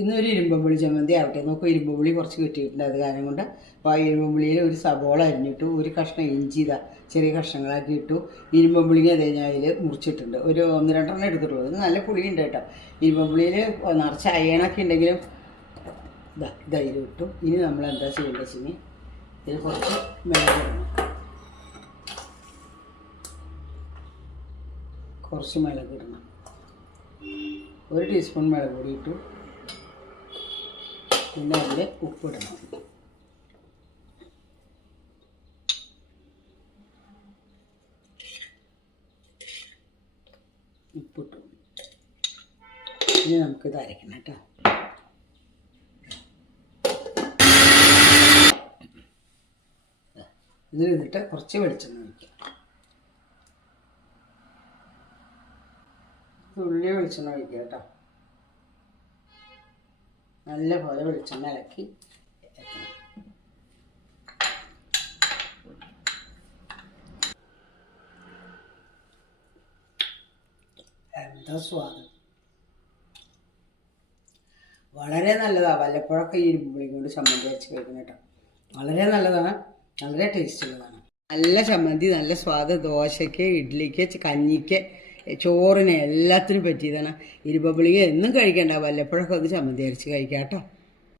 ഇന്നൊരു ഇരുമ്പമ്പുളി ചമ്മന്തി ആവട്ടെ. നമുക്ക് ഇരുമ്പമ്പുളി കുറച്ച് കിട്ടിയിട്ടുണ്ട് അത് കാരണം കൊണ്ട്. അപ്പോൾ ആ ഇരുമ്പമ്പുളിയിൽ ഒരു സബോള അരിഞ്ഞിട്ടു ഒരു കഷ്ണം ഇഞ്ചി ചെറിയ കഷ്ണങ്ങളാക്കി ഇട്ടു. ഇരുമ്പുള്ളിക്ക് അതേ ഞാൻ അതിൽ മുറിച്ചിട്ടുണ്ട്. ഒരു ഒന്ന് രണ്ടെണ്ണം എടുത്തിട്ടുള്ളൂ. ഇത് നല്ല പുളിയുണ്ട് കേട്ടോ. ഇരുമ്പമ്പുളിയിൽ നിറച്ച് അയണൊക്കെ ഉണ്ടെങ്കിലും ഇതാ ഇതതിൽ ഇട്ടു. ഇനി നമ്മൾ എന്താ ചെയ്യേണ്ടത് ഇനി ഇതിൽ കുറച്ച് മിളക് കുറച്ച് മിളക് ഇടണം. ഒരു ടീസ്പൂൺ മിളക് പൊടി ഇട്ടു. പിന്നെ അതിൽ ഉപ്പിടണം. ഉപ്പിട്ടു. ഇനി നമുക്കിത് അരയ്ക്കണം കേട്ടോ. ഇതിൽ ഇതിട്ട് കുറച്ച് വെളിച്ചെണ്ണ ഒഴിക്കാം. തുള്ളി വെളിച്ചെണ്ണ ഒഴിക്കുക കേട്ടോ. നല്ല പോലെ വെളിച്ചെണ്ണ ഇളക്കി. എന്താ സ്വാദം? വളരെ നല്ലതാണ് വല്ലപ്പോഴൊക്കെ ഈ ഇരുമ്പുളി കൊണ്ട് ചമ്മന്തി വെച്ച് കഴിക്കുന്ന കേട്ടോ. വളരെ നല്ലതാണ്. വളരെ ടേസ്റ്റ് ഉള്ളതാണ്. നല്ല ചമ്മന്തി നല്ല സ്വാദ്. ദോശയ്ക്ക് ഇഡ്ഡലിക്ക് കഞ്ഞിക്ക് ചോറിന് എല്ലാത്തിനും പറ്റിയതാണ്. ഇരുമ്പുളിക എന്നും കഴിക്കണ്ട വല്ലപ്പോഴൊക്കെ അത് ചമ്മന്തി അരച്ച് കഴിക്കാം കേട്ടോ